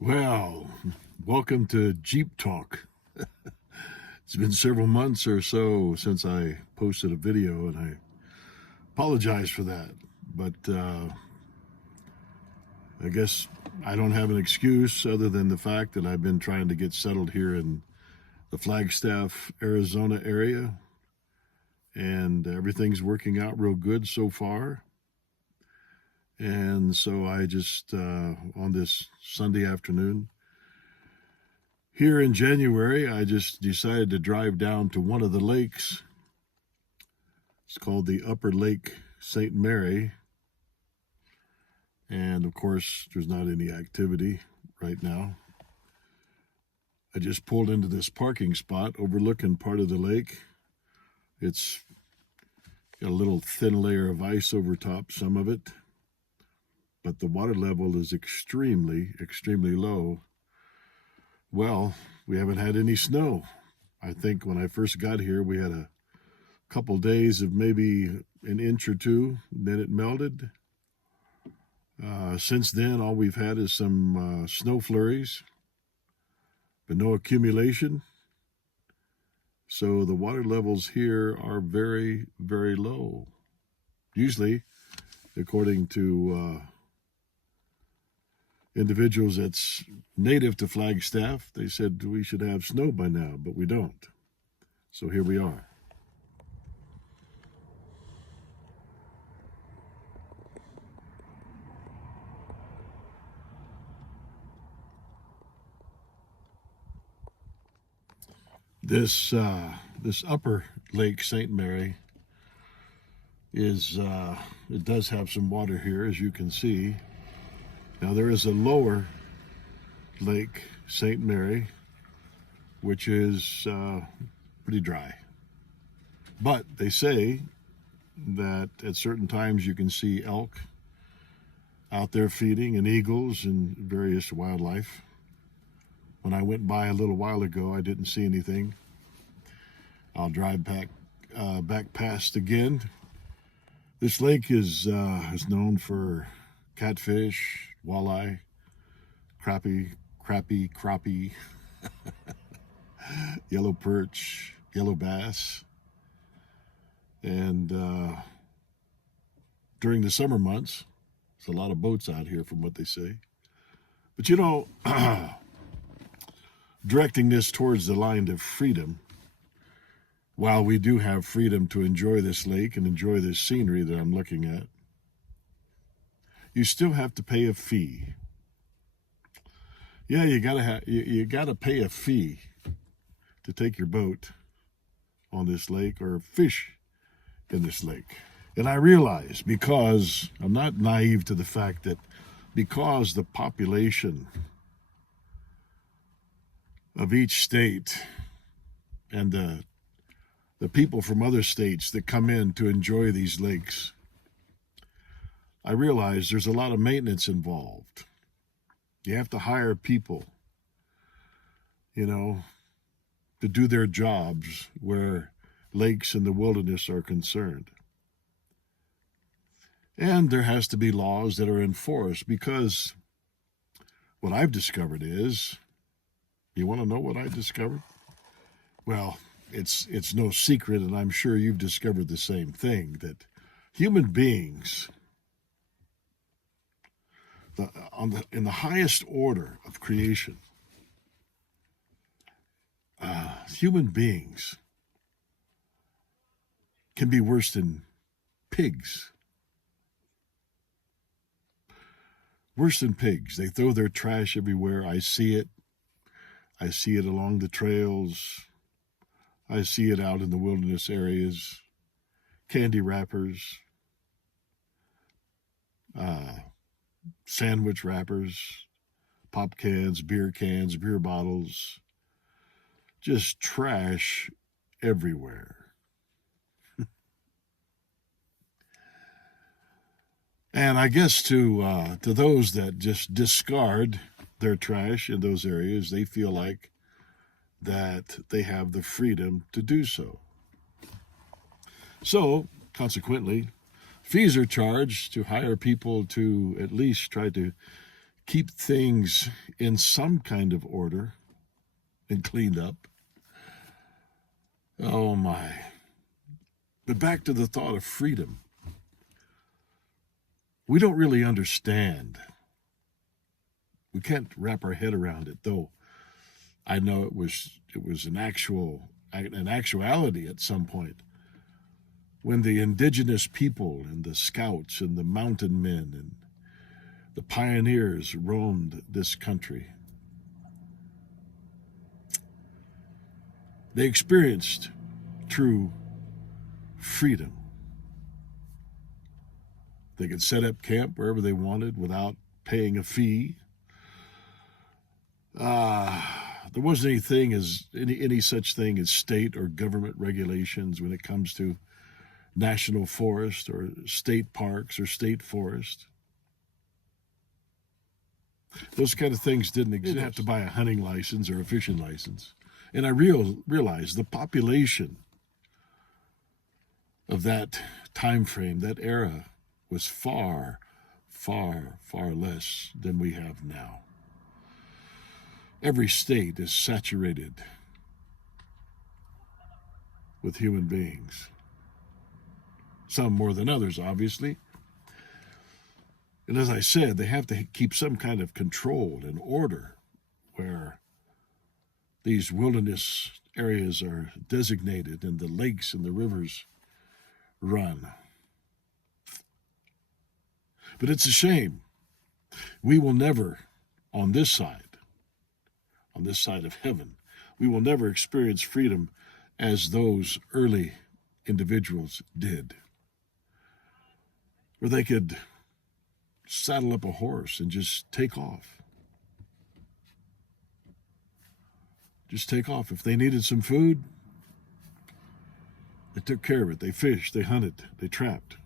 Well, welcome to Jeep Talk. It's been several months or so since I posted a video, and I apologize for that. But I guess I don't have an excuse other than the fact that I've been trying to get settled here in the Flagstaff, Arizona area, and everything's working out real good so far. And so I just, on this Sunday afternoon, here in January, I just decided to drive down to one of the lakes. It's called the Upper Lake St. Mary. And of course, there's not any activity right now. I just pulled into this parking spot overlooking part of the lake. It's got a little thin layer of ice over top, some of it. But the water level is extremely, extremely low. Well, we haven't had any snow. I think when I first got here, we had a couple days of maybe an inch or two, then it melted. Since then, all we've had is some snow flurries, but no accumulation. So the water levels here are very, very low. Usually, according to individuals that's native to Flagstaff, they said we should have snow by now, but we don't. So here we are. This upper Lake St. Mary is it does have some water here, as you can see. Now there is a lower Lake St. Mary, which is pretty dry. But they say that at certain times you can see elk out there feeding, and eagles and various wildlife. When I went by a little while ago, I didn't see anything. I'll drive back past again. This lake is known for catfish, walleye, crappie, yellow perch, yellow bass, and during the summer months, there's a lot of boats out here, from what they say. But you know, directing this towards the line of freedom, while we do have freedom to enjoy this lake and enjoy this scenery that I'm looking at, you still have to pay a fee. Yeah, you gotta pay a fee to take your boat on this lake or fish in this lake. And I realize, because I'm not naive to the fact that because the population of each state and the people from other states that come in to enjoy these lakes, I realize there's a lot of maintenance involved. You have to hire people, to do their jobs where lakes and the wilderness are concerned. And there has to be laws that are enforced, because what I've discovered is, you want to know what I discovered? Well, it's no secret, and I'm sure you've discovered the same thing, that human beings, in the highest order of creation, human beings can be worse than pigs. Worse than pigs. They throw their trash everywhere. I see it. I see it along the trails. I see it out in the wilderness areas. Candy wrappers, sandwich wrappers, pop cans, beer bottles, just trash everywhere. And I guess to those that just discard their trash in those areas, they feel like that they have the freedom to do so. So, consequently, fees are charged to hire people to at least try to keep things in some kind of order and cleaned up. Oh my. But back to the thought of freedom. We don't really understand. We can't wrap our head around it, though I know it was an actuality at some point when the indigenous people and the scouts and the mountain men and the pioneers roamed this country. They experienced true freedom. They could set up camp wherever they wanted without paying a fee. There wasn't any such thing as state or government regulations when it comes to national forest or state parks or state forest. Those kind of things didn't exist. You didn't have to buy a hunting license or a fishing license. And I realized the population of that time frame, that era, was far, far, far less than we have now. Every state is saturated with human beings. Some more than others, obviously. And as I said, they have to keep some kind of control and order where these wilderness areas are designated and the lakes and the rivers run. But it's a shame. We will never, on this side of heaven, we will never experience freedom as those early individuals did, where they could saddle up a horse and just take off. Just take off. If they needed some food, they took care of it. They fished, they hunted, they trapped.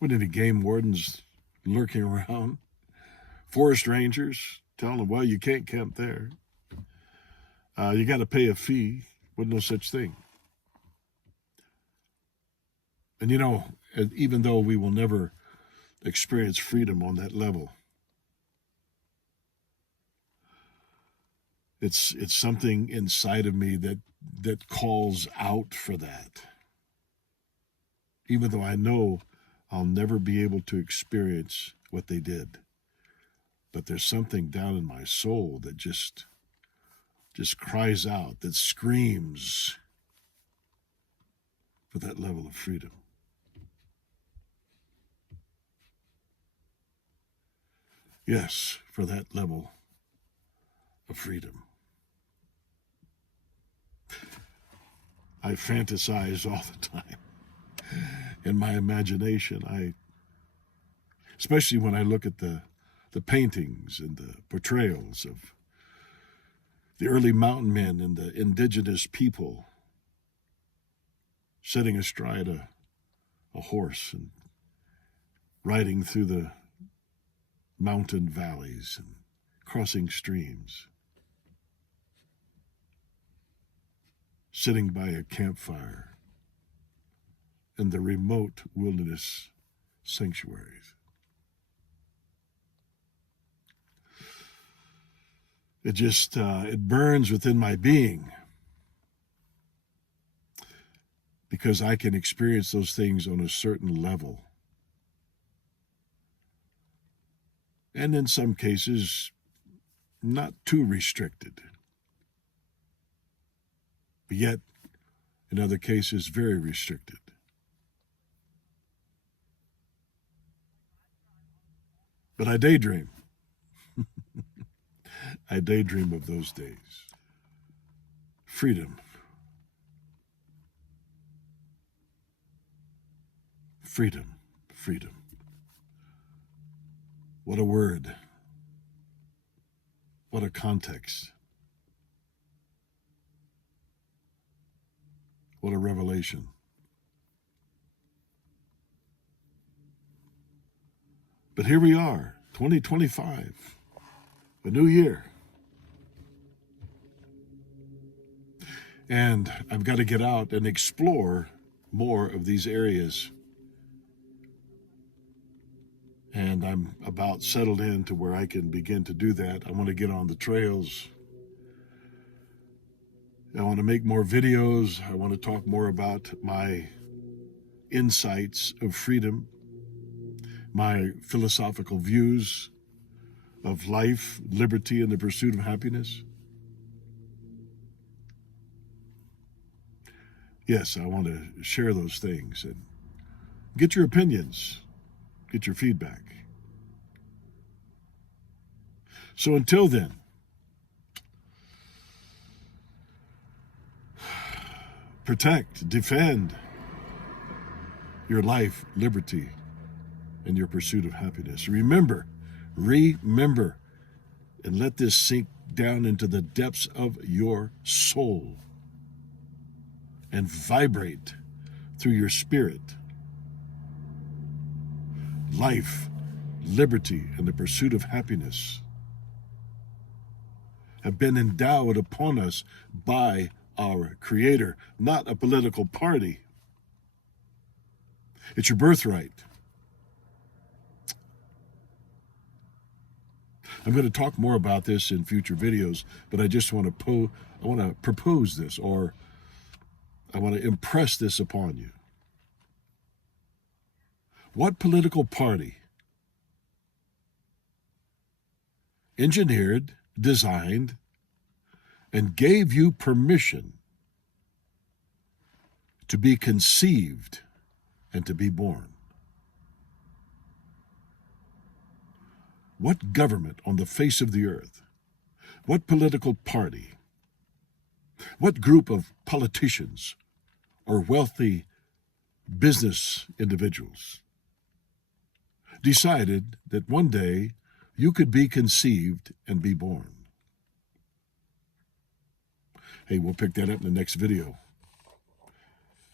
Weren't any game wardens lurking around? Forest rangers telling them, well, you can't camp there. You got to pay a fee. Wasn't no such thing. And even though we will never experience freedom on that level, it's something inside of me that calls out for that. Even though I know I'll never be able to experience what they did. But there's something down in my soul that just cries out, that screams for that level of freedom. Yes, for that level of freedom. I fantasize all the time in my imagination. Especially when I look at the paintings and the portrayals of the early mountain men and the indigenous people sitting astride a horse and riding through the mountain valleys and crossing streams, sitting by a campfire in the remote wilderness sanctuaries. It burns within my being because I can experience those things on a certain level. And in some cases, not too restricted. But yet, in other cases, very restricted. But I daydream. I daydream of those days. Freedom. Freedom. Freedom. What a word. What a context. What a revelation. But here we are, 2025, a new year. And I've got to get out and explore more of these areas and I'm about settled in to where I can begin to do that. I want to get on the trails. I want to make more videos. I want to talk more about my insights of freedom, my philosophical views of life, liberty, and the pursuit of happiness. Yes, I want to share those things and get your opinions, get your feedback. So until then, protect, defend your life, liberty, and your pursuit of happiness. Remember, and let this sink down into the depths of your soul and vibrate through your spirit. Life, liberty, and the pursuit of happiness have been endowed upon us by our Creator, not a political party. It's your birthright. I'm going to talk more about this in future videos, but I just want to propose this, or I want to impress this upon you. What political party engineered, designed, and gave you permission to be conceived and to be born? What government on the face of the earth, what political party, what group of politicians or wealthy business individuals decided that one day you could be conceived and be born? Hey, we'll pick that up in the next video.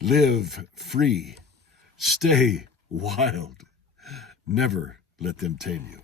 Live free. Stay wild. Never let them tame you.